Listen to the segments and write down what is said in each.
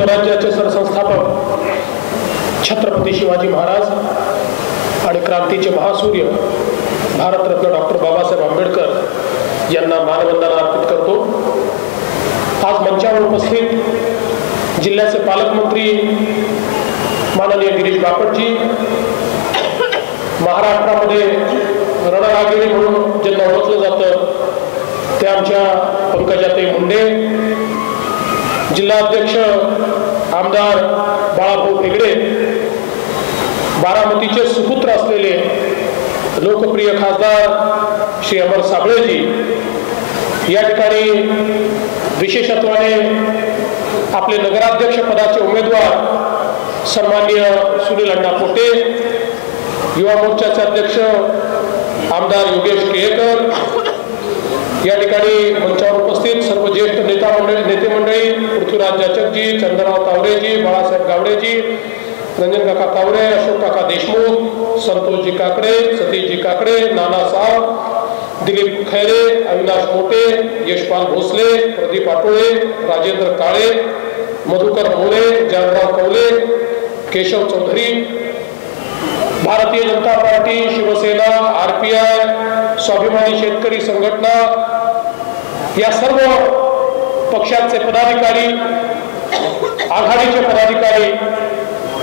स्वराज्याचे सरसंस्थापक छत्रपती शिवाजी महाराज आणि क्रांतीचे महासूर्य भारतरत्न डॉक्टर बाबासाहेब आंबेडकर यांना मानवंदना अर्पित करतो। आज मंचावर उपस्थित जिल्ह्याचे पालकमंत्री माननीय गिरीश बापटजी, महाराष्ट्रामध्ये रणरागिणी म्हणून ज्यांना ओळखलं जातं ते आमच्या पंकजाताई मुंडे, जिल्हाध्यक्ष आमदार बाळाभाऊ हेगडे, बारामतीचे सुपुत्र असलेले लोकप्रिय खासदार श्री अमर साबळेजी, या ठिकाणी विशेषत्वाने आपले नगराध्यक्ष पदाचे उमेदवार सन्माननीय सुनील अण्णा पोटे, युवा मोर्चाचे अध्यक्ष आमदार योगेश केळकर, या ठिकाणी मंचावर उपस्थित सर्व ज्येष्ठ नेते मंडळी, पृथ्वीराज जाचकजी, चंद्रराव तावरेजी, बाळासाहेब गावडेजी, रंजन काका तावरे, अशोक काका देशमुख, संतोषजी काकडे, सतीशजी काकडे, नाना साव, दिलीप खैरे, अविनाश मोटे, यशपाल भोसले, प्रदीप आटोळे, राजेंद्र काळे, मधुकर मोरे, जानराव कवले, केशव चौधरी, भारतीय जनता पार्टी, शिवसेना, आरपीआय, स्वाभिमानी शेतकरी संघटना या सर्व पक्षांचे पदाधिकारी, आघाडीचे पदाधिकारी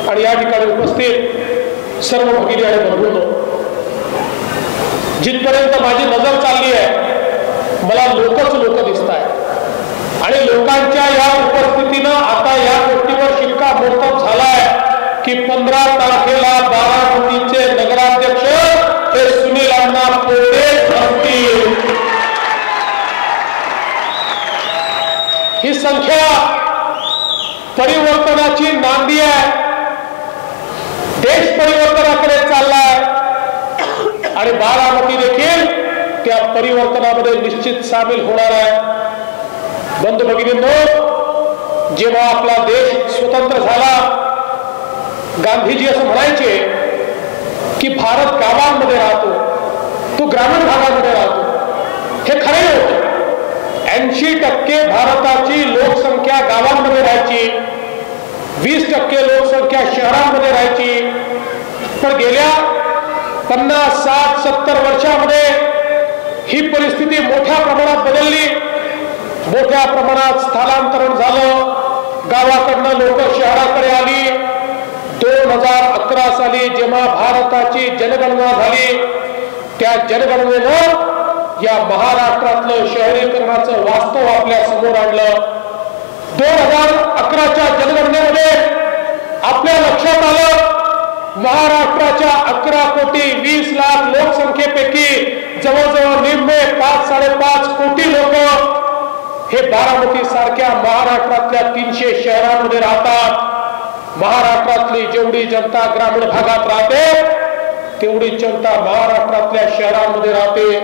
आणि या ठिकाणी उपस्थित सर्व भगिनी आणि बंधूंनो, जिथपर्यंत माझी नजर चालली आहे मला लोकच लोक दिसत आहेत आणि लोकांच्या या उपस्थितीनं आता या गोष्टीवर शिक्कामोर्तब झालाय की 15 तारखेला बारामतीचे नगराध्यक्ष हे सुनील अण्णा पोटे असतील। ही संख्या परिवर्तनाची नांदी आहे, देश परिवर्तनाकडे चाललाय आणि बारामती देखील त्या परिवर्तनामध्ये निश्चित सामील होणार आहे। बंधू भगिनींनो, जेव्हा आपला देश स्वतंत्र झाला, गांधीजी असं म्हणायचे की भारत गावांमध्ये राहतो, तो ग्रामीण भागामध्ये राहतो। हे खरे होते। 80% भारताची लोकसंख्या गावांमध्ये राहायची, 20% लोकसंख्या शहरांमध्ये राहायची। पण गेल्या 50, 60, 70 वर्षामध्ये ही परिस्थिती मोठ्या प्रमाणात बदलली, मोठ्या प्रमाणात स्थलांतरण झालं, गावाकडनं लोक शहराकडे आली। 2011 साली जेव्हा भारताची जनगणना झाली, त्या जनगणनेनं या महाराष्ट्रातलं शहरीकरणाचं वास्तव आपल्या समोर आणलं। 2011च्या जनगणनेमध्ये आपल्या लक्षात आलं महाराष्ट्राच्या 11,20,00,000 लोकसंख्येपैकी जवळजवळ निम्मे 5-5.5 कोटी लोक हे बारामती सारख्या महाराष्ट्रातल्या 300 शहरांमध्ये राहतात। महाराष्ट्रातली जेवढी जनता ग्रामीण भागात राहते तेवढी जनता महाराष्ट्रातल्या शहरांमध्ये राहते।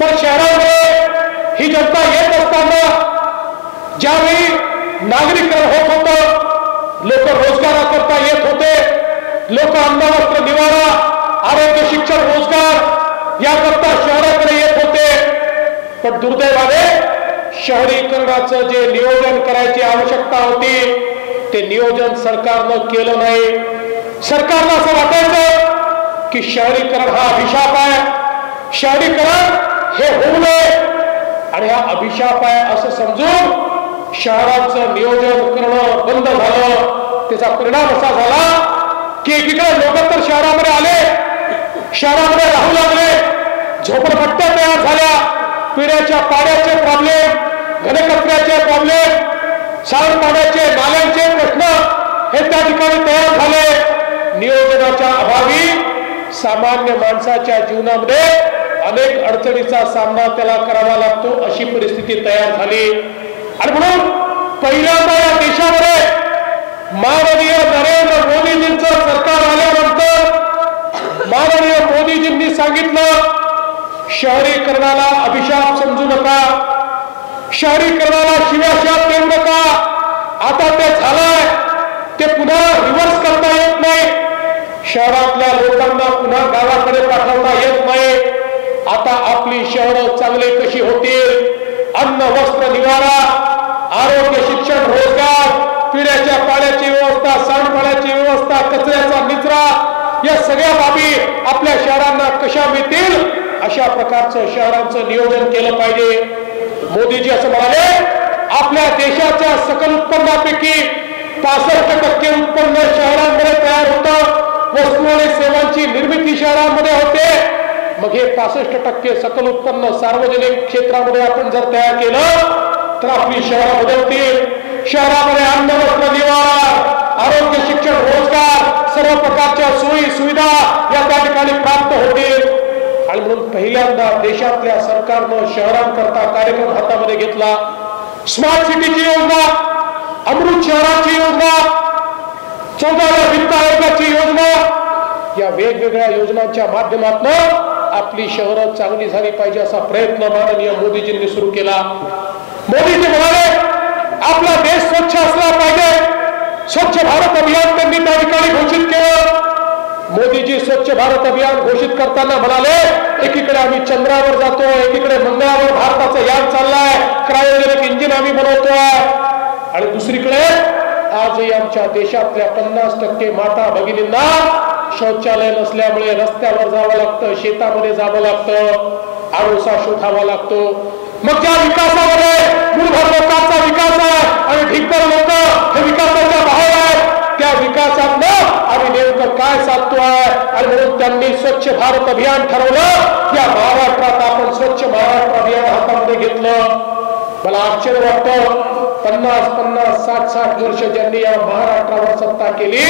पण शहरांमध्ये ही जनता येत असताना ज्यावेळी नागरीकरण होत होतं, लोक रोजगाराकरता येत होते, लोक अन्न वस्त्र निवारा, आरोग्य, शिक्षण, रोजगार याकरता शहराकडे येत होते। पण दुर्दैवाने शहरीकरणाचं जे नियोजन करायची आवश्यकता होती ते नियोजन सरकारनं केलं नाही। सरकारला असं वाटायचं की शहरीकरण हा अभिशाप आहे, शहरीकरण हे होऊ नये आणि हा अभिशाप आहे असं समजून शहराचं नियोजन करणं बंद झालं। त्याचा परिणाम असा झाला की एकीकडे लोक तर शहरामध्ये आले, शहरामध्ये राहू लागले, झोपडपट्ट्या तयार झाल्या, पिण्याच्या पाण्याचे प्रॉब्लेम, घनकचऱ्याचे प्रॉब्लेम, सांडपाण्याचे, नाल्यांचे प्रश्न हे त्या ठिकाणी तयार झाले। नियोजनाच्या अभावी सामान्य माणसाच्या जीवनामध्ये अनेक अडचणीचा सामना त्याला करावा लागतो, अशी परिस्थिती तयार झाली। आणि म्हणून पहिल्यांदा या देशामध्ये माननीय नरेंद्र मोदीजींचं सरकार आल्यानंतर माननीय मोदीजींनी सांगितलं शहरीकरणाला अभिशाप समजू नका, शहरीकरणाला शिवाशाप देऊ नका। आता ते झालंय, ते पुन्हा रिव्हर्स करता येत नाही, शहरातल्या लोकांना पुन्हा गावाकडे पाठवता येत नाही। आता आपली शहरं चांगले कशी होतील, अन्न वस्त्र निवारा, आरोग्य, शिक्षण, रोजगार, पिण्याच्या पाण्याची व्यवस्था, सांडपाण्याची व्यवस्था, कचऱ्याचा निचरा, या सगळ्या बाबी आपल्या शहरांना कशा मिळतील अशा प्रकारचं शहरांचं नियोजन केलं पाहिजे. मोदीजी असं म्हणाले, आपल्या देशाच्या सकल उत्पन्नापैकी 65% उत्पन्न शहरांमध्ये तयार होतं. वस्तू आणि सेवांची निर्मिती शहरांमध्ये होते. मग हे 65% सकल उत्पन्न सार्वजनिक क्षेत्रामध्ये आपण जर तयार केलं तर आपली शहरं बदलतील. शहरामध्ये अन्न, वस्त्र, निवारा, आरोग्य, शिक्षण, रोजगार, सर्व प्रकारच्या सोयी सुविधा या त्या ठिकाणी प्राप्त होतील. आणि म्हणून पहिल्यांदा देशातल्या सरकारनं शहरांकरता कार्यक्रम हातामध्ये घेतला. स्मार्ट सिटीची योजना, अमृत शहराची योजना, 14व्या वित्त आयोगाची योजना, या वेगवेगळ्या योजनांच्या माध्यमातून आपली शहरं चांगली झाली पाहिजे असा प्रयत्न माननीय मोदीजींनी सुरू केला. मोदीजी म्हणाले, आपला देश स्वच्छ असला पाहिजे. स्वच्छ भारत अभियान त्यांनी त्या ठिकाणी घोषित केलं. मोदीजी स्वच्छ भारत अभियान घोषित करताना म्हणाले, एकीकडे आम्ही चंद्रावर जातोय, एकीकडे मंगळावर भारताचं यान चाललंय, क्रायोजेनिक इंजिन आम्ही बनवतोय, आणि दुसरीकडे आजही आमच्या देशातल्या 50% माता भगिनींना शौचालय नसल्यामुळे रस्त्यावर जावं लागतं, शेतामध्ये जावं लागतं, आडोसा शोधावा लागतो. मग ज्या विकासामध्ये मूलभूत लोकांचा विकास आहे आणि ढिक्कर लोक हे विकासाच्या बाहेर आहेत, त्या विकासातनं आम्ही नेमकं काय साधतोय. आणि म्हणून त्यांनी स्वच्छ भारत अभियान ठरवलं. या महाराष्ट्रात आपण स्वच्छ महाराष्ट्र अभियान हातामध्ये घेतलं. मला आश्चर्य वाटतं, 50-50, 60-60 वर्ष ज्यांनी या महाराष्ट्रावर सत्ता केली,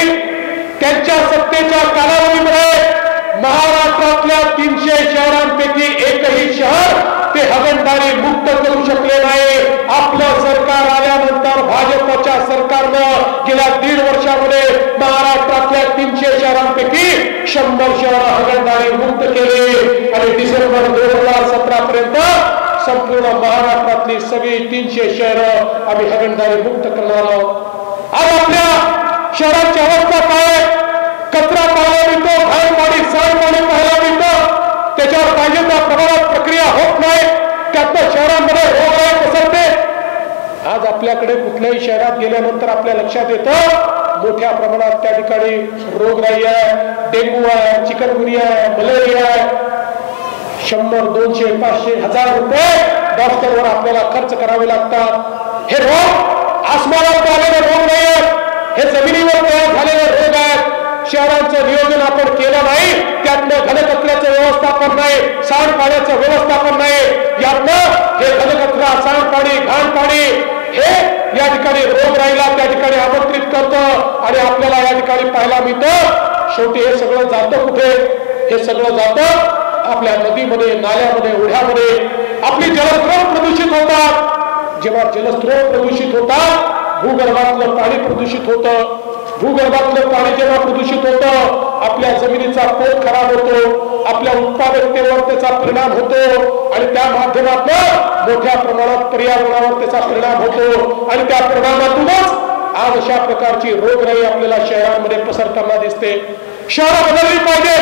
त्यांच्या सत्तेच्या कालावधीमध्ये महाराष्ट्रातल्या 300 शहरांपैकी एकही शहर ते हगणदारी मुक्त करू शकले नाही. आपलं सरकार आल्यानंतर भाजपच्या सरकारनं गेल्या 1.5 वर्षामध्ये महाराष्ट्रातल्या 300 शहरांपैकी 100 शहर हगणदारी मुक्त केले. आणि डिसेंबर 2017 पर्यंत संपूर्ण महाराष्ट्रातली सगळी 300 शहरं आम्ही हगणदारी मुक्त करणार आहोत. आज आपल्या शहराची अवस्था काय? कचरा पाहायला मिळतो, घाण पाणी, सांडपाणी पाहायला मिळतं, त्याच्यावर पाहिजे त्या प्रमाणात प्रक्रिया होत नाही, त्यातनं शहरांमध्ये रोगराई पसरते. आज आपल्याकडे कुठल्याही शहरात गेल्यानंतर आपल्या लक्षात येतं मोठ्या प्रमाणात त्या ठिकाणी रोगराई आहे, डेंग्यू आहे, चिकनगुनिया आहे, मलेरिया आहे. 100, 200, 500, 1000 रुपये डॉक्टरवर आपल्याला खर्च करावे लागतात. हे रोग आसमानात आलेले रोग नाही आहेत, हे जमिनीवर तयार झालेले रोग आहेत. शहरांचं नियोजन आपण केलं नाही, त्यातनं घनकचऱ्याचं व्यवस्थापन नाही, सांडपाण्याचं व्यवस्थापन नाही, यातनं हे घनकचरा, सांडपाणी, घाण पाणी हे या ठिकाणी रोगराईला त्या ठिकाणी आमंत्रित करतं. आणि आपल्याला या ठिकाणी पाहायला मिळतं, शेवटी हे सगळं जातं कुठे? हे सगळं जातं आपल्या नदीमध्ये, नाल्यामध्ये, ओढ्यामध्ये. आपली जलस्रोत प्रदूषित होतात. जेव्हा जलस्रोत प्रदूषित होतात, भूगर्भातलं पाणी प्रदूषित होतं. भूगर्भातलं पाणी जेव्हा प्रदूषित होतं, आपल्या जमिनीचा पोत खराब होतो, आपल्या उत्पादकतेवर त्याचा परिणाम होतो, आणि त्या माध्यमातून मोठ्या प्रमाणात पर्यावरणावर त्याचा परिणाम होतो. आणि त्या परिणामातूनच आज अशा प्रकारची रोगराई आपल्याला शहरांमध्ये पसरताना दिसते. शहरं बदलली पाहिजे.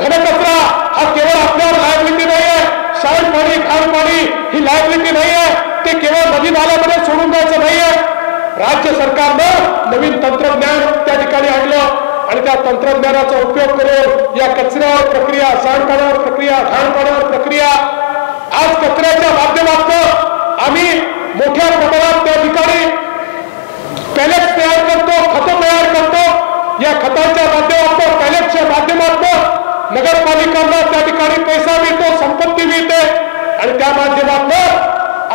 घनकचरा हा केवळ आपल्यावर लायबिलिटी नाही आहे, सांडपाणी, घाण पाणी ही लायबिलिटी नाही आहे, ते केवळ नदी नाल्यामध्ये सोडून द्यायचं नाही आहे. राज्य सरकारनं नवीन तंत्रज्ञान त्या ठिकाणी आणलं, आणि त्या तंत्रज्ञानाचा उपयोग करून या कचऱ्यावर प्रक्रिया, सांडपाण्यावर प्रक्रिया, घाण पाण्यावर प्रक्रिया, आज कचऱ्याच्या माध्यमातून आम्ही मोठ्या प्रमाणात त्या ठिकाणी पॅलेट्स तयार करतो, खतं तयार करतो. या खतांच्या माध्यमातून, पॅलेटच्या माध्यमातून नगरपालिकांना त्या ठिकाणी पैसा मिळतो, संपत्ती मिळते, आणि त्या माध्यमातून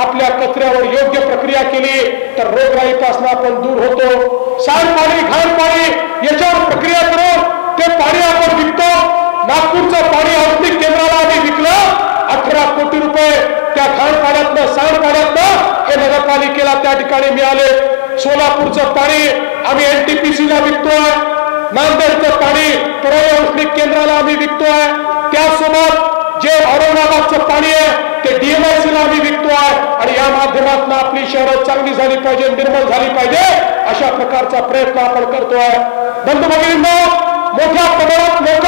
आपल्या कचऱ्यावर योग्य प्रक्रिया केली तर रोगराईपासून आपण दूर होतो. सांडपाणी, घाण पाणी याच्यावर प्रक्रिया करून ते पाणी आपण विकतो. नागपूरचं पाणी औद्योगिक केंद्राला आम्ही विकलं, 18 कोटी रुपये त्या घाण पाण्यातनं, सांडपाण्यातनं हे नगरपालिकेला त्या ठिकाणी मिळाले. सोलापूरचं पाणी आम्ही NTPC ला विकतोय. नांदेडचं पाणी परळी औष्णिक केंद्राला आम्ही विकतोय. त्यासोबत जे औरंगाबादचं पाणी आहे ते DMIC ला आम्ही विकतोय. आणि या माध्यमातून आपली शहरं चांगली झाली पाहिजे, निर्मळ झाली पाहिजे, अशा प्रकारचा प्रयत्न आपण करतोय. बंधू भगिनींनो, मोठ्या प्रमाणात लोक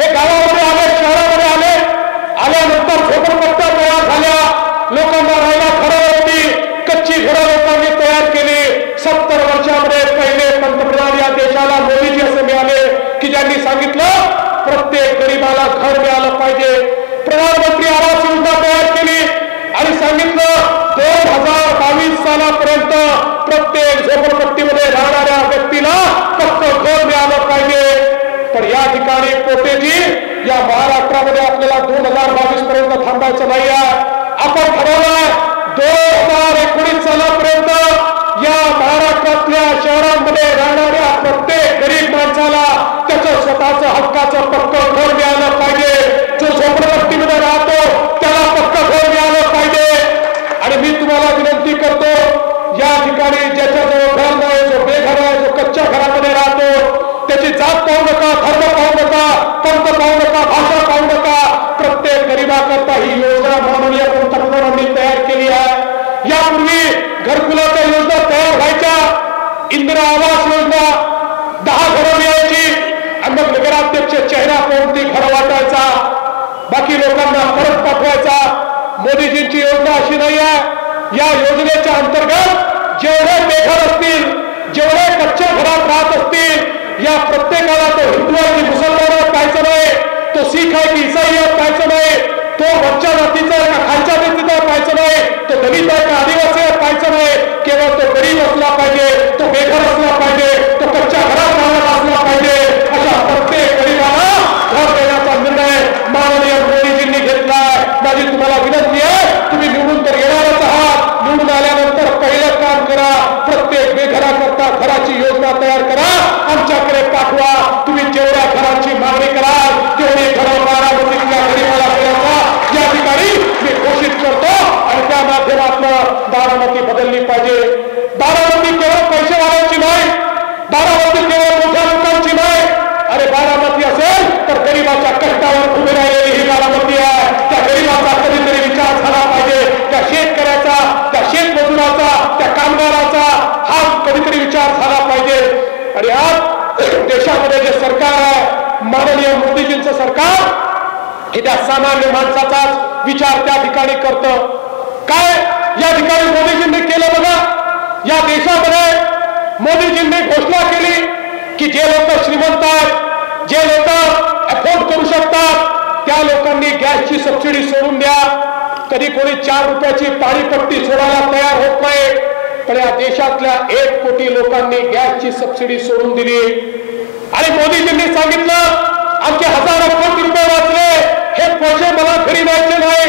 हे गावामध्ये आले, शहरामध्ये आले, आल्यानंतर झोपडपट्ट्या तयार झाल्या, लोकांना राहायला घरं होती, कच्ची घरं लोकांनी तयार केली. 70 वर्षामध्ये झोपडपट्टीमध्ये राहणाऱ्या व्यक्तीला पक्क घर मिळालं पाहिजे. पण या ठिकाणी पोटेजी या महाराष्ट्रामध्ये आपल्याला 2022 पर्यंत थांबायचं नाही आहे. आपण ठरवलंय 2019 सालापर्यंत या महाराष्ट्रातल्या शहरांमध्ये राहणाऱ्या प्रत्येक गरीब माणसाला त्याचं स्वतःचं हक्काचं पक्क घर मिळालं पाहिजे. जो झोपडपट्टीमध्ये राहतो त्याला पक्क घर मिळालं पाहिजे. आणि मी तुम्हाला विनंती करतो, या ठिकाणी ज्याच्याजवळ घर नाही, जो बेघर आहे, जो कच्च्या घरामध्ये राहतो, त्याची जात पाहू नका, धर्म पाहू नका, पंथ पाहू नका, भाषा पाहू नका. प्रत्येक गरीबाकरता ही योजना माननीय पंतप्रधानांनी तयार केली आहे. यापूर्वी घरकुलाच्या योजना तयार व्हायच्या, इंदिरा आवास योजना 10 घरं मिळायची आणि मग नगराध्यक्ष चेहरा पाहून ती घरं वाटायचा, बाकी लोकांना परत पाठवायचा. मोदीजींची योजना अशी नाही आहे. या योजनेच्या अंतर्गत जेवढे बेघर असतील, जेवढे कच्च्या घरात राहत असतील, या प्रत्येकाला तो हिंदू आहे की मुसलमान पाहायचं नाही, तो शीख आहे की इसाई आहे पाहायचं नाही, तो वरच्या जातीचा आहे का खालच्या जातीचा पाहायचं नाही, तो दलित आहे का आदिवासी आहे पाहायचं नाही. केवळ तो गरीब असला पाहिजे, तो बेघर असला पाहिजे, तो कच्च्या घरात राहणारा असला पाहिजे. अशा प्रत्येक गरीबाला घर देण्याचा निर्णय माननीय मोदीजींनी घेतलाय. माझी तुम्हाला विनंती आहे, तुम्ही निवडून तर येणारच आहात. निवडून आल्यानंतर पहिलं काम करा, प्रत्येक बेघराकरता घराची योजना तयार करा, आमच्याकडे पाठवा. तुम्ही जेवढ्या घरांची मागणी कराल तेवढी घरं बारामतीतल्या गरीबाला मिळायचा या ठिकाणी मी घोषित करतो. आणि त्या माध्यमातून बारामती बदलली पाहिजे. बारामती केवळ पैसेवाल्यांची नाही, बारामती केवळ मोठ्या लोकांची नाही. अरे बारामती असेल तर गरीबाच्या कष्टावर उभे राहिलेली ही बारामती आहे. त्या गरीबाचा कधीतरी विचार झाला पाहिजे. त्या शेतकऱ्याचा, त्या शेतमजुराचा, त्या कामगाराचा हा कधीतरी विचार झाला पाहिजे. आणि आज देशामध्ये जे सरकार आहे, माननीय मोदीजींचं सरकार, हे त्या सामान्य माणसाचाच विचार त्या ठिकाणी करतं. काय या ठिकाणी मोदीजींनी केलं बघा. या देशामध्ये मोदीजींनी घोषणा केली की जे लोक श्रीमंत आहेत, जे लोक अफोर्ड करू शकतात, त्या लोकांनी गॅसची सबसिडी सोडून द्या. कधी कोणी 4 रुपयाची पाणीपट्टी सोडायला तयार होत नाही, पण या देशातल्या 1 कोटी लोकांनी गॅसची सबसिडी सोडून दिली. आणि मोदीजींनी सांगितलं आमचे हजारो कोटी रुपये वाचले, हे पैसे मला घरी न्यायचे नाही.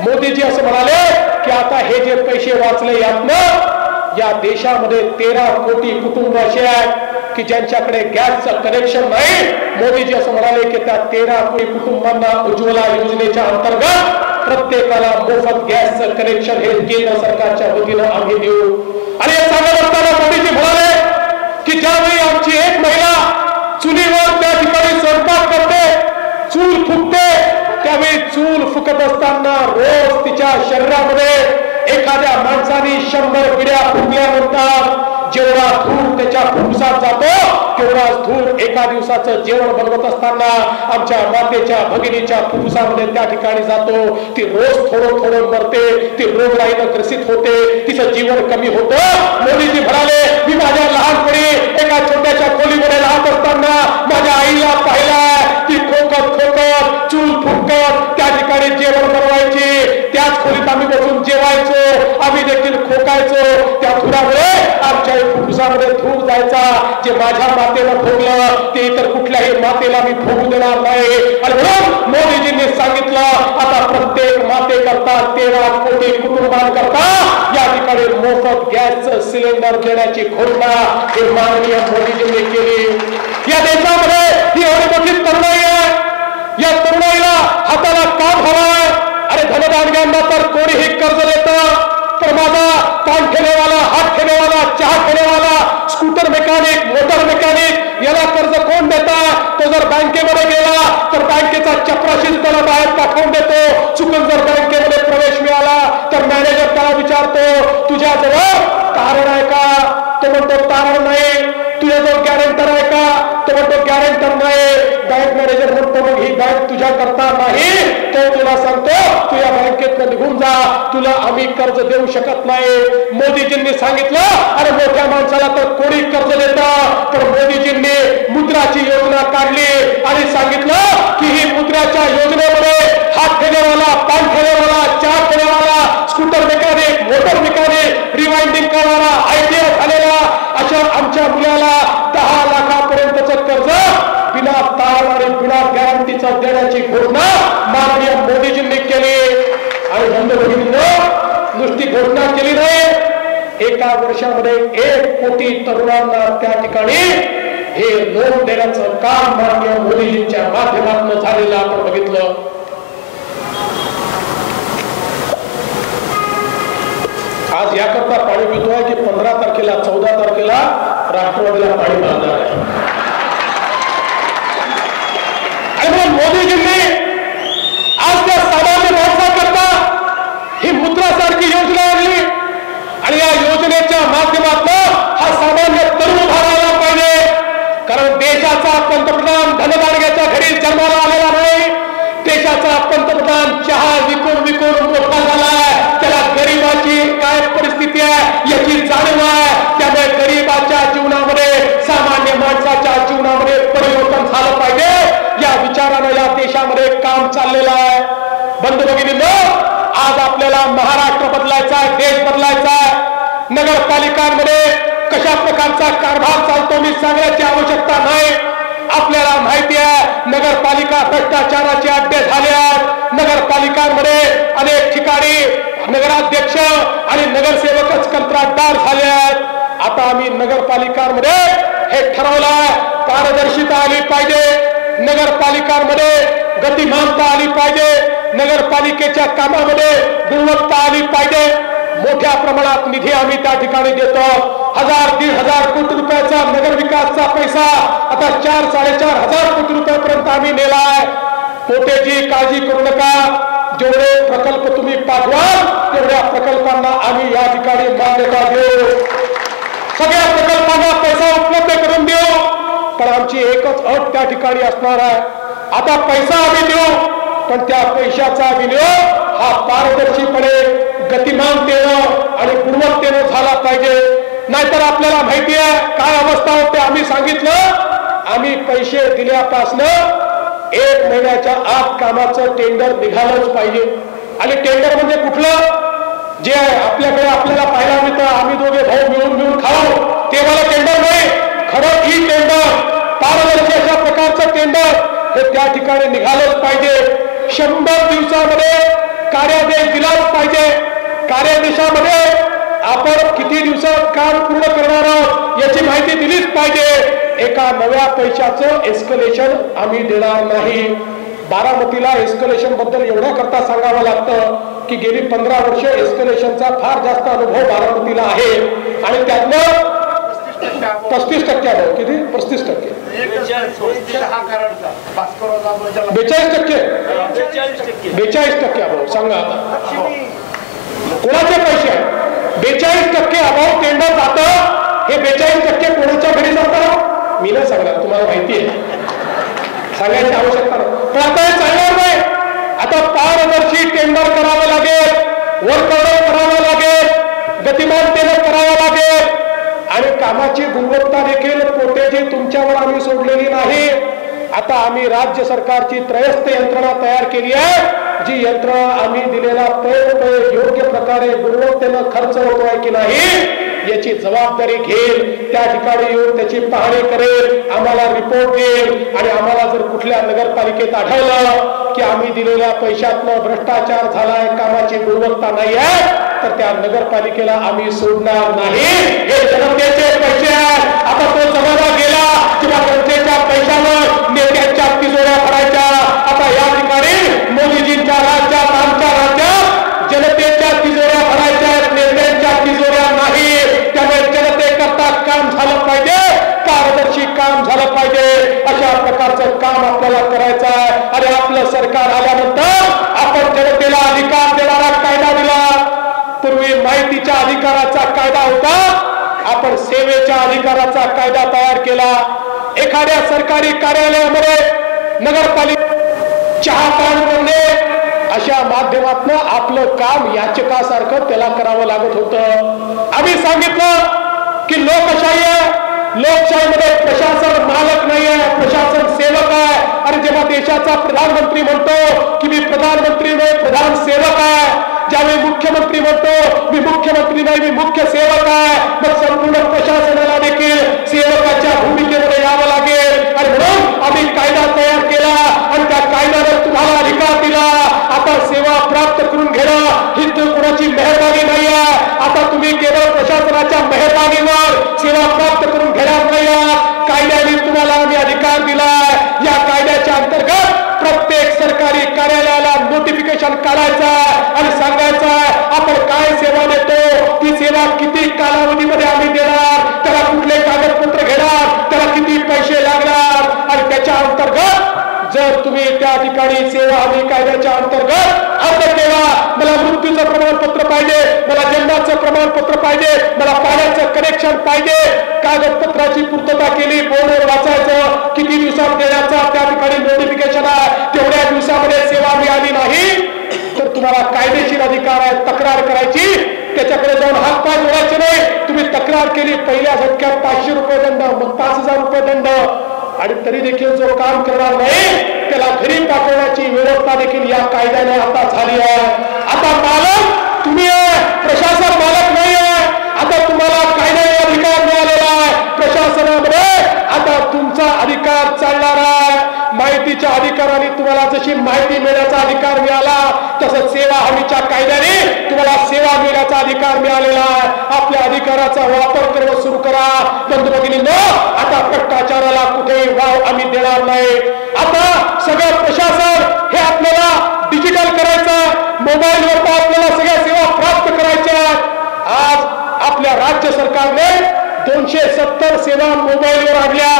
मोदीजी असं म्हणाले की आता हे जे पैसे वाचले यातनं या देशामध्ये 13 कोटी कुटुंब असे आहेत की ज्यांच्याकडे गॅसचं कनेक्शन नाही. मोदीजी असं म्हणाले की त्या 13 कोटी कुटुंबांना उज्ज्वला योजनेच्या अंतर्गत प्रत्येकाला मोफत गॅसचं कनेक्शन हे केंद्र सरकारच्या वतीनं आम्ही देऊ. आणि हे सांगत असताना मोदीजी म्हणाले की ज्यावेळी आमची एक महिला चुलीवर त्या ठिकाणी स्वयंपाक करते, चूल फुकते, त्यावेळी चूल फुकत असताना रोज तिच्या शरीरामध्ये एखाद्या माणसाने 100 बिड्या फुकल्यानंतर जेवढा धूर त्याच्या फुफ्फुसात जातो तेवढाच धूर एका दिवसाचं जेवण बनवत असताना आमच्या मातेच्या भगिनीच्या फुफ्फुसामध्ये त्या ठिकाणी जातो. ती रोज थोडं मरते, ती रोगराईनं ग्रसित होते, तिचं जीवन कमी होतं. मोदीजी म्हणाले मी माझ्या लहानपणी एका छोट्याशा खोलीमध्ये राहत असताना माझ्या आईला पाहिला, ती खोकत चूल फुकत त्या ठिकाणी जेवण बनवायची. त्याच खोलीत आम्ही बसून जेवायचो, आम्ही देखील खोकायचो. त्या धुरामुळे आमच्या फुफ्फुसामध्ये धूर जायचा. जे माझ्या मातेला भोगलं ते इतर कुठल्याही मातेला मी भोगू देणार नाही. आणि म्हणून मोदीजींनी सांगितलं आता प्रत्येक मातेकरता 13 कोटी कुटुंबांकरता या ठिकाणी मोफत गॅसचं सिलेंडर देण्याची घोषणा हे माननीय मोदीजींनी केली. या देशामध्ये ही एवढी मोठी तरुणाई आहे. या तरुणाईला हाताला काम हवाय. अरे धनदानग्यांना तर कोणीही कर्ज देतं, तर माझा पान ठेलेवाला, हात ठेलेवाला, चहा ठेलेवाला, स्कूटर मेकॅनिक, मोटर मेकॅनिक याला कर्ज कोण देतात? तो जर बँकेमध्ये गेला तर बँकेचा चपराशी त्याला बाहेर पाठवून देतो. चुकून जर बँकेमध्ये प्रवेश मिळाला तर मॅनेजर त्याला विचारतो तुझ्याजवळ तारण आहे का? तो म्हणतो तारण नाही. तुझ्याजवळ गॅरेंटर आहे का? तो म्हणतो गॅरेंटर नाही. बँक मॅनेजर म्हणतो मग ही बँक तुझ्या करता नाही. तो तुला सांगतो तू या बँकेत निघून जा, तुला आम्ही कर्ज देऊ शकत नाही. मोदीजींनी सांगितलं अरे मोठ्या माणसाला तर कोणी कर्ज देतं, पण मोदीजींनी मुद्राची योजना काढली आणि सांगितलं की ही मुद्राच्या योजनेमध्ये हात ठेलेवाला, पान ठेलेवाला, चहा ठेलेवाला, scooter mechanic, motor mechanic, rewinding करणारा, ITS झालेला एका वर्षामध्ये 1 कोटी तरुणांना त्या ठिकाणी हे लोन देण्याचं काम माननीय मोदीजींच्या माध्यमातून झालेलं आपण बघितलं. आज याकरता पाणी पितोय की 15 तारखेला 14 तारखेला राष्ट्रवादीला पाणी मारणार आहे. आणि मग मोदीजींनी आज त्या सामान्य माणसाकरता ही मुद्रासारखी योजना आणली आणि या योजनेच्या माध्यमातून हा सामान्य तरुण भरायला पाहिजे. कारण देशाचा पंतप्रधान धनदाडग्याच्या घरी जन्माला आलेला नाही. देशाचा पंतप्रधान चहा विकून विकून मोठा झालाय. त्याला गरीबाची काय परिस्थिती आहे याची जाणीव आहे. त्यामुळे गरीबाच्या जीवनामध्ये सामान्य माणसाच्या जीवनामध्ये परिवर्तन झालं पाहिजे या विचारानं या देशामध्ये काम चाललेलं आहे. बंधू भगिनींनो, आज आपल्याला महाराष्ट्र बदलायचा आहे, देश बदलायचा आहे. नगरपालिकांमध्ये कशा प्रकारचा कारभार चालतो मी सांगण्याची आवश्यकता नाही. आपल्याला माहिती आहे नगरपालिका भ्रष्टाचाराचे अड्डे झाले आहेत. नगरपालिकांमध्ये अनेक ठिकाणी नगराध्यक्ष आणि नगरसेवकच कंत्राटदार झाले आहेत. आता आम्ही नगरपालिकांमध्ये हे ठरवलंय पारदर्शिता आली पाहिजे. नगरपालिकांमध्ये गतिमानता आली पाहिजे. नगरपालिकेच्या कामामध्ये गुणवत्ता आली पाहिजे. मोठ्या प्रमाणात निधी आम्ही त्या ठिकाणी देतो. 1000-1500 कोटी रुपयाचा नगर विकासचा पैसा आता 4-4.5 कोटी रुपयापर्यंत आम्ही नेलाय. पोटेची काळजी करू नका. जेवढे प्रकल्प तुम्ही पाठवाल तेवढ्या प्रकल्पांना आम्ही या ठिकाणी मान्यता देऊ. सगळ्या प्रकल्पांना पैसा उपलब्ध करून देऊ. पण आमची एकच अट त्या ठिकाणी असणार आहे. आता पैसा आम्ही देऊ पण त्या पैशाचा विनियोग हा पारदर्शीपणे गतिमानतेनं आणि गुणवत्तेनं झाला पाहिजे. नाहीतर आपल्याला माहिती आहे काय अवस्था होते. आम्ही सांगितलं आम्ही पैसे दिल्यापासनं 1 महिन्याच्या आत कामाचं टेंडर निघालंच पाहिजे. आणि टेंडर म्हणजे कुठलं जे आपल्याकडे आपल्याला पाहायला मिळतं आम्ही दोघे भाऊ मिळून खाऊ ते मला टेंडर नाही. खरं ही टेंडर पारदर्शी अशा प्रकारचं टेंडर हे त्या ठिकाणी निघालंच पाहिजे. 100 दिवसामध्ये कार्यादेश दिलाच पाहिजे. कार्यादेशामध्ये आपण किती दिवसात काम पूर्ण करणार आहोत याची माहिती दिलीच पाहिजे. एका नव्या पैशाचं एस्कलेशन आम्ही देणार नाही. बारामतीला एस्कलेशन बद्दल एवढ्या करता सांगावं लागतं की गेली 15 वर्ष एस्कलेशनचा फार जास्त अनुभव बारामतीला आहे. आणि त्यातनं 35% अभाव किती 35% 42% अभाव. सांगा आता कोणाचे पैसे आहेत. 42% अभाव टेंडर जातं. हे 42% कोणाच्या घरी जातं मी नाही सांगणार तुम्हाला माहिती आहे. सांगायची आवश्यकता नाही. पण आता हे चालणार नाही. आता पारदर्शी टेंडर करावं लागेल. वर्क ऑर्डर करावं लागेल. गतिमानतेनं करावं लागेल. आणि कामाची गुणवत्ता देखील पोटेजी तुमच्यावर आम्ही सोडलेली नाही. आता आम्ही राज्य सरकारची त्रयस्थ यंत्रणा तयार केली आहे. जी यंत्रणा आम्ही दिलेला पैसे योग्य प्रकारे गुणवत्तेनं खर्च होतोय की नाही याची जबाबदारी घेईल. त्या ठिकाणी येऊन त्याची पाहणी करेल. आम्हाला रिपोर्ट देईल. आणि आम्हाला जर कुठल्या नगरपालिकेत आढळलं की आम्ही दिलेल्या पैशातनं भ्रष्टाचार झालाय कामाची गुणवत्ता नाही आहे तर त्या नगरपालिकेला आम्ही सोडणार नाही. हे जनतेचे पैसे आहेत. आता तो जमाना गेला किंवा जनतेच्या पैशावर नेत्यांच्या तिजोऱ्या भरायच्या. आता या ठिकाणी मोदीजींच्या राज्यात आमच्या राज्यात जनतेच्या तिजोऱ्या भरायच्या नेत्यांच्या तिजोऱ्या नाही. त्यामुळे जनतेकरता काम झालं पाहिजे. पारदर्शी काम झालं पाहिजे. अशा प्रकारचं काम आपल्याला करायचं आहे. आणि आपलं सरकार आल्यानंतर आपण जनतेला अधिकार देणारा कायदा दिला. पूर्वी माहितीच्या अधिकाराचा कायदा होता. आपण सेवेच्या अधिकाराचा कायदा तयार केला. एखाद्या सरकारी कार्यालयामध्ये नगरपालिका चहा पान करणे अशा माध्यमातून आपलं काम याचकासारखं त्याला करावं लागत होतं. आम्ही सांगितलं की लोकशाही आहे. लोकशाहीमध्ये प्रशासन मालक नाही आहे. प्रशासन सेवक आहे. आणि जेव्हा देशाचा प्रधानमंत्री म्हणतो की मी प्रधानमंत्री नाही प्रधान सेवक आहे. ज्यावेळी मुख्यमंत्री म्हणतो मी मुख्यमंत्री नाही मी मुख्य सेवक आहे. मग संपूर्ण प्रशासनाला देखील सेवकाच्या भूमिकेमध्ये यावं लागेल. आणि म्हणून आम्ही कायदा तयार केला. आणि त्या कायद्याने तुम्हाला अधिकार दिला. आता सेवा प्राप्त करून घेणं ही कोणाची मेहरबानी नाही आहे. आता तुम्ही केवळ प्रशासनाच्या मेहरबानीवर सेवा प्राप्त करून घेणार नाही आहात, कायद्याने तुम्हाला आम्ही अधिकार दिलाय. या कायद्याच्या अंतर्गत प्रत्येक सरकारी कार्यालयाला नोटिफिकेशन काढायचं आणि सांगायचं आपण काय सेवा देतो, ती सेवा किती कालावधीमध्ये आम्ही देणार, त्याला कुठले कागदपत्र घेणार, त्याला किती पैसे लागणार, आणि त्याच्या अंतर्गत जर तुम्ही त्या ठिकाणी सेवा हमी कायद्याच्या अंतर्गत अर्ज केला, मला मृत्यूचं प्रमाणपत्र पाहिजे, मला जन्माचं प्रमाणपत्र पाहिजे, मला पाण्याचं कनेक्शन पाहिजे, कागदपत्राची पूर्तता केली, बोर्डवर वाचायचं, किती दिवसात देण्याचा त्या ठिकाणी नोटिफिकेशन आहे, तेवढ्या दिवसामध्ये सेवा मिळाली नाही तर तुम्हाला कायदेशीर अधिकार आहे तक्रार करायची. त्याच्याकडे जाऊन हात पाय जोडायचे नाही. तुम्ही तक्रार केली, पहिल्या झटक्यात 500 रुपये दंड, मग 5000 रुपये दंड, आणि तरी देखील जो काम करणार नाही त्याला घरी पाठवण्याची व्यवस्था देखील या कायद्याने आता झाली आहे. आता मालक तुम्ही आहे, प्रशासन मालक नाही आहे. आता तुम्हाला कायद्याने अधिकार मिळालेला आहे. प्रशासनामध्ये आता तुमचा अधिकार चालणार आहे. माहितीच्या अधिकाराने तुम्हाला जशी माहिती मिळण्याचा अधिकार मिळाला, तसंच सेवा हमीच्या कायद्याने तुम्हाला सेवा मिळण्याचा अधिकार मिळालेला आहे. आपल्या अधिकाराचा वापर करणं सुरू करा. बंधू भगिनींनो, आता भ्रष्टाचाराला कुठेही वाव आम्ही देणार नाही. आता सगळं प्रशासन हे आपल्याला डिजिटल करायचं, मोबाईलवर आपल्याला सगळ्या सेवा प्राप्त करायच्या. आज आपल्या राज्य सरकारने 270 सेवा मोबाईलवर आणल्या.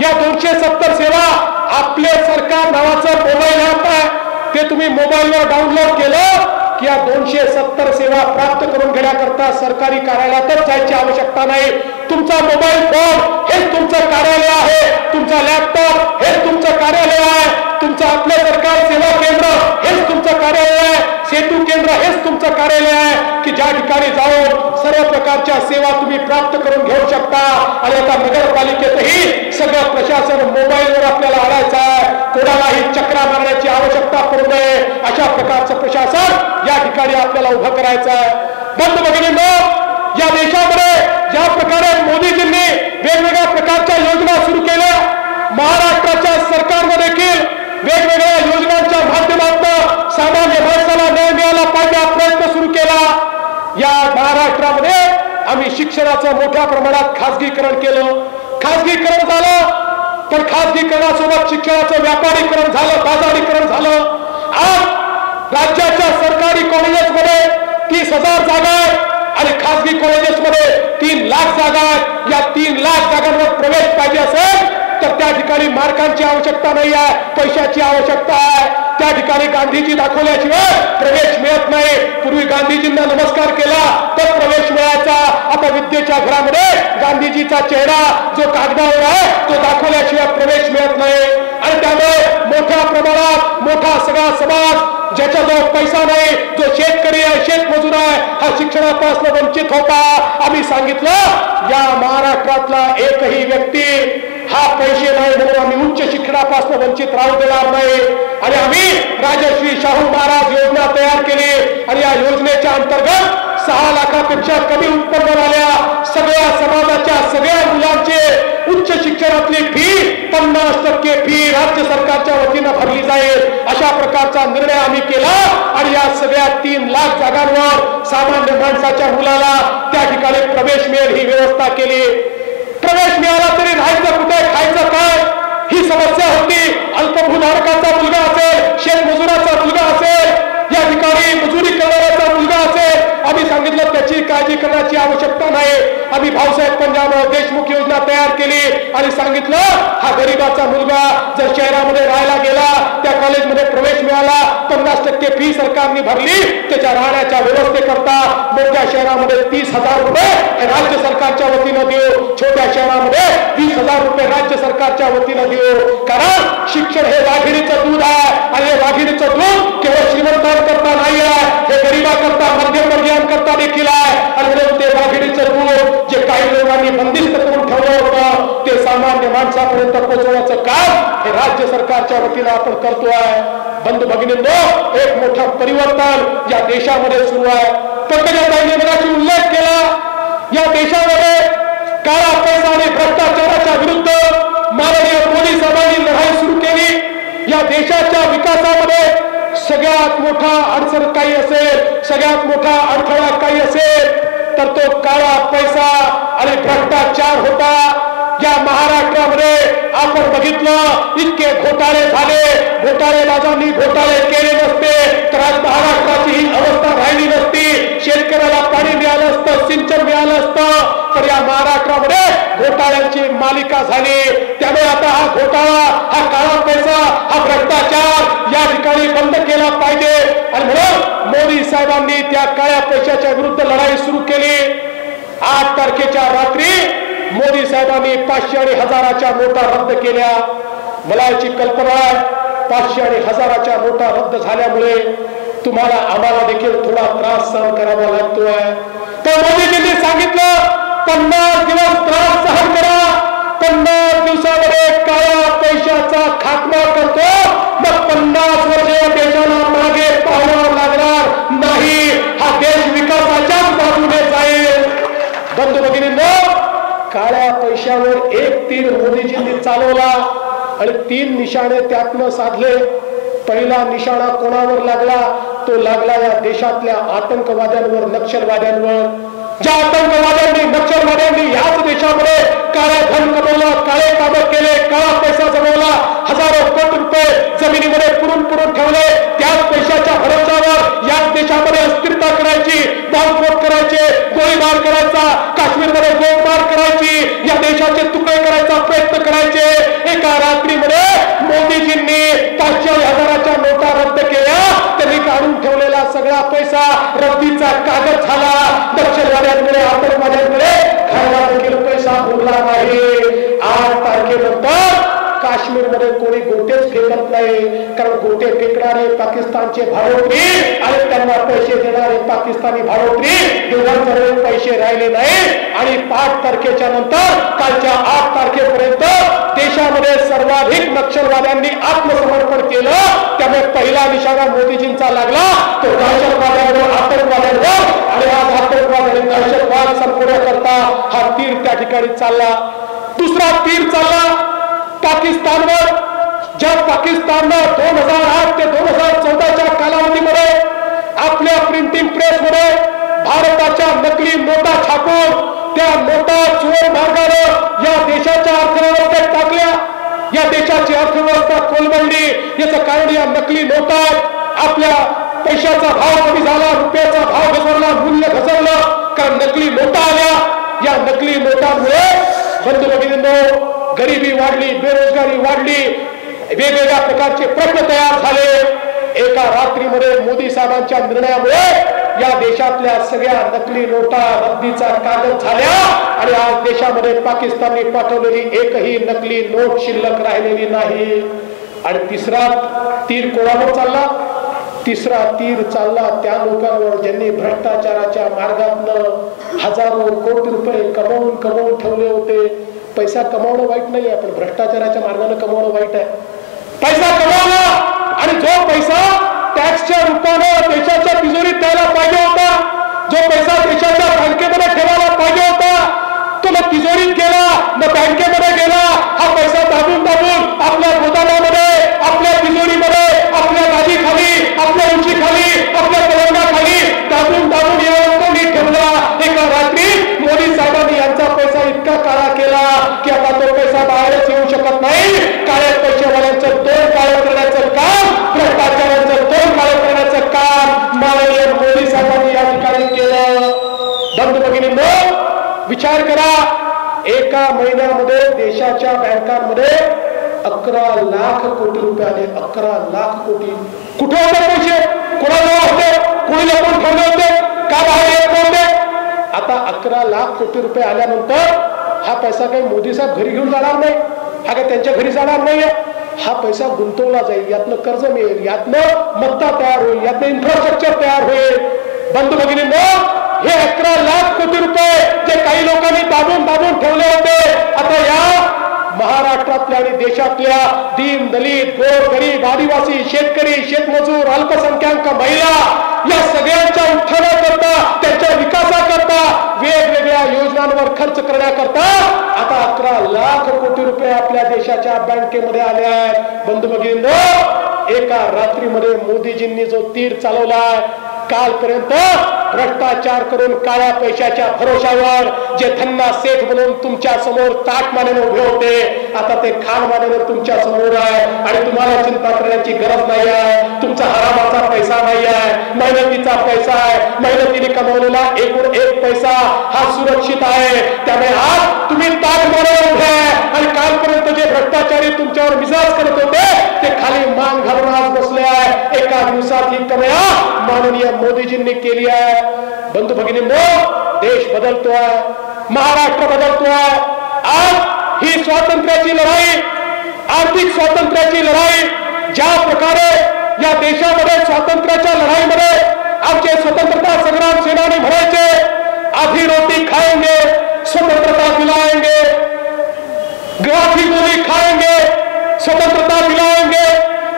या 270 सेवा आपले सरकार नावाचं मोबाईल ऍप आहे, ते तुम्ही मोबाईलवर डाउनलोड केलं की या 270 सेवा प्राप्त करून घेण्याकरता सरकारी कार्यालयातच जायची आवश्यकता नाही. तुमचा मोबाईल फोन हेच तुमचं कार्यालय आहे, तुमचा लॅपटॉप हेच तुमचं कार्यालय आहे, तुमचं आपलं सरकार सेवा केंद्र हेच तुमचं कार्यालय आहे, सेतू केंद्र हेच तुमचं कार्यालय आहे की ज्या ठिकाणी जाऊन सर्व प्रकारच्या सेवा तुम्ही प्राप्त करून घेऊ शकता. आणि आता नगरपालिकेतही सगळं प्रशासन मोबाईलवर आपल्याला आणायचं आहे. कोणालाही चक्रा मारण्याची आवश्यकता पडू नये अशा प्रकारचं प्रशासन या ठिकाणी आपल्याला उभं करायचं आहे. बंधू भगिनींनो, या देशामध्ये ज्या प्रकारे मोदीजींनी वेगवेगळ्या प्रकारच्या योजना सुरू केल्या, महाराष्ट्राच्या सरकारने देखील वेगवेगळ्या योजनांच्या माध्यमातून सामान्य माणसाला न्याय मिळाला पाहिजे हा प्रयत्न सुरू केला. या महाराष्ट्रामध्ये आम्ही शिक्षणाचं मोठ्या प्रमाणात खासगीकरण केलं. खासगीकरण झालं, पण खासगीकरणासोबत शिक्षणाचं व्यापारीकरण झालं, बाजारीकरण झालं. आज राज्याच्या सरकारी कॉलेजेसमध्ये 30,000 जागा आहेत आणि खासगी कॉलेजेसमध्ये 3 लाख जागा आहेत. या 3 लाख जागांवर प्रवेश पाहिजे असेल तर त्या ठिकाणी मार्कांची आवश्यकता नाही आहे, पैशाची आवश्यकता आहे. त्या ठिकाणी गांधीजी दाखवल्याशिवाय प्रवेश मिळत नाही. पूर्वी गांधीजींना नमस्कार केला तर प्रवेश मिळायचा. आता विद्येच्या घरामध्ये गांधीजीचा चेहरा जो कागदावर आहे तो दाखवल्याशिवाय प्रवेश मिळत नाही. आणि त्यामुळे मोठ्या प्रमाणात मोठा सगळा समाज ज्याच्याजवळ पैसा नाही, जो शेतकरी आहे, शेतमजूर आहे, हा शिक्षणापासून वंचित होता. आम्ही सांगितलं या महाराष्ट्रातला एकही व्यक्ती हा पैसे नाही म्हणून आम्ही उच्च शिक्षणापासून वंचित राहू देणार नाही. आणि आम्ही राजश्री शाहू महाराज योजना तयार केली आणि या योजनेच्या अंतर्गत 6 लाखापेक्षा कमी उत्पन्न झाल्या सगळ्या समाजाच्या सगळ्या मुलांचे उच्च शिक्षणातली फी 50% फी राज्य सरकारच्या वतीनं भरली जाईल अशा प्रकारचा निर्णय आम्ही केला. आणि या सगळ्या 3 लाख जागांवर सामान्य माणसाच्या मुलाला त्या ठिकाणी प्रवेश मिळेल ही व्यवस्था केली. प्रवेश मिळाला तरी राहायचं कुठे, खायचं काय ही समस्या होती. अल्पभूधारकाचा मुलगा असेल, शेतमजुराचा मुलगा असेल, या ठिकाणी मजुरी करणाऱ्याचा मुलगा असेल, आम्ही सांगितलं त्याची काळजी करण्याची आवश्यकता नाही. आम्ही भाऊसाहेब पंजाब देशमुख योजना तयार केली आणि सांगितलं हा गरीबाचा मुलगा जर शहरामध्ये राहायला गेला, त्या कॉलेजमध्ये प्रवेश मिळाला, 50% फी सरकारने भरली, त्याच्या राहण्याच्या व्यवस्थेकरता मोठ्या शहरामध्ये 30,000 रुपये राज्य सरकारच्या वतीनं देऊ, छोट्या शहरामध्ये 20,000 रुपये राज्य सरकारच्या वतीनं देऊ. कारण शिक्षण हे वाघिणीचं दूध आहे आणि हे वाघिणीचं दूध केवळ श्रीमंतांकरता नाही आहे, हे गरीबाकरता मध्यमवर्गीयांकरता देखील आहे. आणि म्हणून ते वाघिणीचं दूध जे काही लोकांनी बंदिस्त करून ठेवलं होतं ते सामान्य माणसापर्यंत पोहोचवण्याचं काम हे राज्य सरकारच्या वतीनं आपण करतोय. बंधू भगिनींनो, एक मोठं परिवर्तन या देशामध्ये सुरू आहे. पंकजाताईंनी मगाशी उल्लेख केला, या देशामध्ये काळा पैसा आणि भ्रष्टाचाराच्या विरुद्ध माननीय मोदी साहेबांनी लढाई सुरू केली. या देशाच्या विकासामध्ये सगळ्यात मोठा अडचण काही असेल, सगळ्यात मोठा अडथळा काही असेल तर तो काळा पैसा आणि भ्रष्टाचार होता। या महाराष्ट्रामध्ये आपण बघितलं इतके घोटाळे झाले, घोटाळेबाजांनी घोटाळे केले नसते तर आज महाराष्ट्राची ही अवस्था राहिली नसती। शेतकऱ्याला पाणी मिळालं असतं, सिंचन मिळालं असतं, तर या महाराष्ट्रामध्ये घोटाळ्यांची मालिका झाली। त्यामुळे आता हा घोटाळा, हा काळा पैसा, हा भ्रष्टाचार या ठिकाणी बंद केला पाहिजे आणि म्हणून मोदी साहेबांनी त्या काळ्या पैशाच्या विरुद्ध लढाई सुरू केली। 8 तारखेच्या रात्री मोदी साहेबांनी 500 आणि 1000च्या नोटा रद्द केल्या। मला याची कल्पना आहे, 500 आणि 1000च्या नोटा रद्द झाल्यामुळे तुम्हाला आम्हाला देखील थोडा त्रास सहन करावा लागतोय। तर मोदीजींनी सांगितलं 50 दिवस त्रास सहन करा, 50 दिवसामध्ये काळ्या पैशाचा खात्मा करतो, मग 50 वर्ष देशाला मागे पाहावं लागणार नाही, हा देश विकासाच्याच बाजूने जाईल। बंधू भगिनींनो, काळ्या पैशावर एक तीर मोदीजींनी चालवला आणि 3 निशाणे त्यातनं साधले। पहिला निशाणा कोणावर लागला? तो लागला या देशातल्या आतंकवाद्यांवर, नक्षलवाद्यांवर। ज्या आतंकवाद्यांनी, नक्षलवाद्यांनी याच देशामध्ये काळे धन कमवलं, काळे काम केले, काळा पैसा जमवला, हजारो कोटी रुपये जमिनीमध्ये पुरून पुरून ठेवले, त्याच पैशाच्या भरोशावर याच देशामध्ये अस्थिरता करायची, बॉम्बस्फोट करायचे, गोळीबार करायचा, काश्मीरमध्ये गोळीबार करायची, या देशाचे तुकडे करायचा प्रयत्न करायचे। एका रात्रीमध्ये मोदीजींनी 500 आणि 1000च्या नोटा रद्द केल्या। त्यांनी काढून ठेवलेला सगळा पैसा रद्दीचा कागद झाला। नक्षलवाद्यांकडे, आतंकवाद्यांकडे खायला देखील पैसा उरला नाही। 8 तारखेनंतर काश्मीरमध्ये कोणी गोटेच फेकत नाही, कारण गोटे फेकणारे पाकिस्तानचे भाडोत्री आणि त्यांना पैसे देणारे पाकिस्तानी भाडोत्री दोघांकडे पैसे राहिले नाही। आणि 5 तारखेच्या नंतर कालच्या 8 तारखेपर्यंत देशामध्ये सर्वाधिक नक्षलवाद्यांनी आत्मसमर्पण केलं। त्यामुळे पहिला निशाणा मोदीजींचा लागला तो दहशतवाद्यांवर, आतंकवाद्यांवर, आणि आज आतंकवाद आणि दहशतवाद संपवण्याकरता हा तीर त्या ठिकाणी चालला। दुसरा तीर चालला पाकिस्तानवर। ज्या पाकिस्ताननं 2008 ते 2014च्या कालावधीमध्ये आपल्या प्रिंटिंग प्रेसमध्ये भारताच्या नकली नोटा छापून त्या नोटा चोर मार्गाने या देशाच्या अर्थव्यवस्थेत टाकल्या, या देशाची अर्थव्यवस्था कोलमडली। याचं कारण या नकली नोटा, आपल्या पैशाचा भाव कमी झाला, रुपयाचा भाव घसरला, मूल्य घसरलं, कारण नकली नोटा आल्या। या नकली नोटांमुळे बंधू भगिनींनो गरिबी वाढली, बेरोजगारी वाढली, वेगवेगळ्या प्रकारचे प्रश्न तयार झाले। एका रात्रीमध्ये मोदी साहेबांच्या निर्णयामुळे या देशातल्या सगळ्या नकली नोटा रद्दीचा कागद झाल्या आणि आज देशामध्ये पाकिस्तानने पाठवलेली एकही नकली नोट शिल्लक राहिलेली नाही। आणि तिसरा तीर कोणावर चालला? तिसरा तीर चालला त्या लोकांवर ज्यांनी भ्रष्टाचाराच्या मार्गातनं हजारो कोटी रुपये कमवून ठेवले होते। पैसा कमावणं वाईट नाही आहे, पण भ्रष्टाचाराच्या मार्गाने कमावणं वाईट आहे। पैसा कमावला आणि जो पैसा टॅक्सच्या रूपानं देशाच्या तिजोरीत द्यायला पाहिजे होता, जो पैसा देशाच्या बँकेमध्ये ठेवायला पाहिजे होता, तो न तिजोरीत गेला न बँकेमध्ये गेला। हा पैसा दाबून आपल्या गोदामामध्ये, आपल्या तिजोरीमध्ये, आपल्या गादीखाली, आपल्या उंचीखाली, आपल्या पलंगाखाली दाबून या लोकांनी ठेवला। एका रात्री मोदी साहेबांनी यांचा पैसा इतका काळा केला की आता तो पैसा बाहेरच येऊ शकत नाही। काळ्या पैशावाल्यांचं तोंड काळं करण्याचं काम, भ्रष्टाचाराचं तोंड काळं करण्याचं काम माननीय मोदी साहेबांनी या ठिकाणी केलं। बंधू भगिनींनो, विचार करा, एका महिन्यामध्ये देशाच्या बँकांमध्ये 11 लाख कोटी रुपये आले। 11 लाख कोटी कुठे होते पैसे? कोणाजवळ होते? कोणी लपून ठेवले होते का? बाहेर येत नव्हते। आता 11 लाख कोटी रुपये आल्यानंतर हा पैसा काही मोदी साहेब घरी घेऊन जाणार नाही, हा काही त्यांच्या घरी जाणार नाहीये। हा पैसा गुंतवला जाईल, यातनं कर्ज मिळेल, यातनं मत्ता तयार होईल, यातनं इन्फ्रास्ट्रक्चर तयार होईल। बंधू भगिनींनो, हे 11 लाख कोटी रुपये जे काही लोकांनी दाबून ठेवले होते, आता या महाराष्ट्रातल्या आणि देशातल्या दीन दलित, गोर गरीब, आदिवासी, शेतकरी, शेतमजूर, अल्पसंख्याक महिला या सगळ्यांच्या उत्थानाकरता, त्यांच्या विकासाकरता, वेगवेगळ्या योजनांवर खर्च करण्याकरता आता 11 लाख कोटी रुपये आपल्या देशाच्या बँकेमध्ये आले आहेत। बंधू भगिनींनो, एका रात्रीमध्ये मोदीजींनी जो तीर चालवलाय, कालपर्यंत भ्रष्टाचार करून काळ्या पैशाच्या भरोशावर जे धन्ना सेठ म्हणून तुमच्या समोर ताट मानेने उभे होते, आता ते खान मानेने तुमच्या समोर आहे आणि तुम्हाला चिंता करण्याची गरज नाही आहे. तुमचा हरामाचा पैसा नाही आहे, मेहनतीचा पैसा आहे. मेहनतीने कमवलेला एकूण एक पैसा हा सुरक्षित आहे. त्यामुळे आज तुम्ही ताट मानेने उभे आहे आणि कालपर्यंत जे भ्रष्टाचारी तुमच्यावर मिजाज करत होते ते खाली मान घालून आज बसले आहे. एका दिवसात ही कमया माननीय मोदीजींनी केली आहे. बंधू भगिनींनो, देश बदलतोय, महाराष्ट्र बदलतोय. आज ही स्वातंत्र्याची लढाई, आर्थिक स्वातंत्र्याची लढाई, ज्या प्रकारे या देशामध्ये स्वातंत्र्याच्या लढाईमध्ये आमचे स्वतंत्रता संग्राम सेनानी म्हणायचे, आधी रोटी खाएंगे स्वतंत्रता दिलाएंगे, गाठी गोली खाएंगे स्वतंत्रता दिलाएंगे.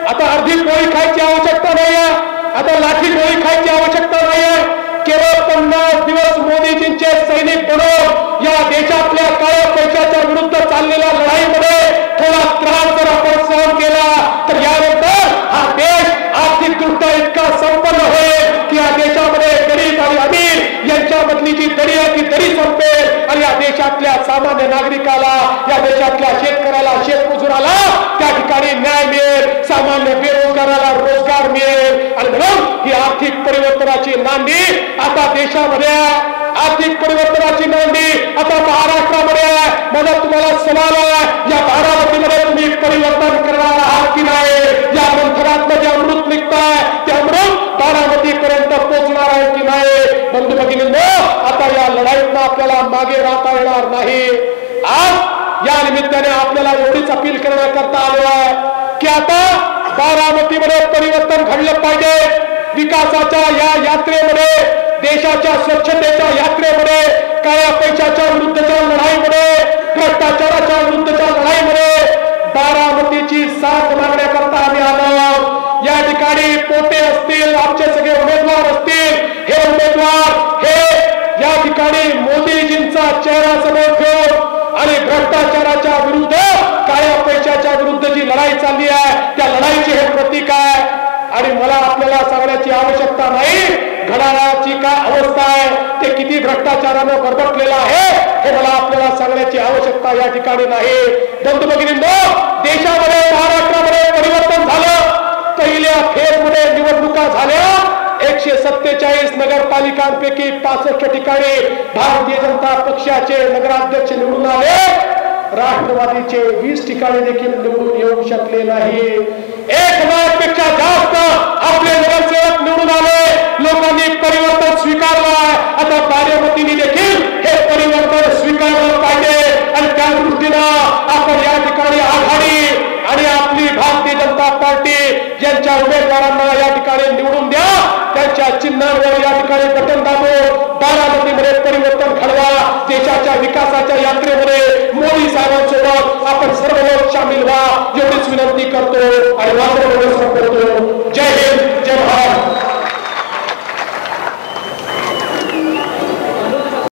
आता अर्धी गोळी खायची आवश्यकता नाही आहे, आता लाठी गोळी खायची आवश्यकता नाही आहे. केवळ 50 दिवस मोदीजींचे सैनिक बनून या देशातल्या काळ्या पैशाच्या विरुद्ध चाललेल्या लढाईमध्ये थोडा त्रास जर आपण सहन केला तर यानंतर हा देश आर्थिकदृष्ट्या इतका संपन्न होईल की या देशामध्ये गरीब आणि अमीर यांच्यामधली जी दरी आहे ती दरी संपेल आणि या देशातल्या सामान्य नागरिकाला, या देशातल्या शेतकऱ्याला, शेतमजुराला त्या ठिकाणी न्याय मिळेल, सामान्य बेरोजगाराला रोजगार मिळेल. आणि म्हणून ही आर्थिक परिवर्तनाची नांदी आता देशामध्ये आहे, आर्थिक परिवर्तनाची नांदी आता महाराष्ट्रामध्ये आहे. माझा तुम्हाला सवाल आहे, या बारामतीमध्ये तुम्ही परिवर्तन करणार आहात की नाही? या मंथनातलं जे अमृत निघतंय ते अमृत बारामतीपर्यंत पोहोचणार आहे की नाही? बंधू भगिनींनो, आता या लढाईतनं आपल्याला मागे राहता येणार नाही. आज या निमित्ताने आपल्याला एवढीच अपील करण्याकरता आलो आहे की आता बारामतीमध्ये परिवर्तन घडलं पाहिजे. विकासाच्या या यात्रेमध्ये, देशाच्या स्वच्छतेच्या यात्रेमध्ये, काळ्या पैशाच्या विरुद्धच्या लढाईमध्ये, भ्रष्टाचाराच्या विरुद्धच्या लढाईमध्ये बारामतीची साथ मागण्याकरता आम्ही आलो. या ठिकाणी पोटे असतील, आमचे सगळे उमेदवार असतील, हे उमेदवार हे या ठिकाणी मोदीजींचा चेहरा समोर ठेवून आणि भ्रष्टाचाराच्या विरुद्ध, काळ्या पैशाच्या विरुद्ध जी लढाई चालली आहे त्या लढाईचे हे प्रतीक आहे. आणि मला आपल्याला सांगण्याची आवश्यकता नाही घड्याळाची काय अवस्था आहे, ते किती भ्रष्टाचारानं बरबटलेलं आहे हे मला आपल्याला सांगण्याची आवश्यकता या ठिकाणी नाही. बंधू भगिनींनो, देशामध्ये, महाराष्ट्रामध्ये परिवर्तन झालं. पहिल्या फेजमध्ये निवडणुका झाल्या. 147 नगरपालिकांपैकी 65 ठिकाणी भारतीय जनता पक्षाचे नगराध्यक्ष निवडून आले. राष्ट्रवादीचे 20 ठिकाणी देखील निवडून येऊ शकले नाही. 1,00,000पेक्षा जास्त आपले नगरसेवक निवडून आले. लोकांनी परिवर्तन स्वीकारलं. आता बारामतीने देखील हे परिवर्तन स्वीकारलं पाहिजे आणि त्या दृष्टीनं आपण या ठिकाणी आघाडी आणि आपली भारतीय जनता पार्टी ज्यांच्या उमेदवारांना या ठिकाणी निवडून द्या, त्यांच्या चिन्हांवर या ठिकाणी बटन दाबून बारामतीमध्ये परिवर्तन घडवा. देशाच्या विकासाच्या यात्रेमध्ये मोदी साहेबांसोबत आपण सर्व लोक सामील व्हा एवढीच विनंती करतो आणि माझं संपवतो.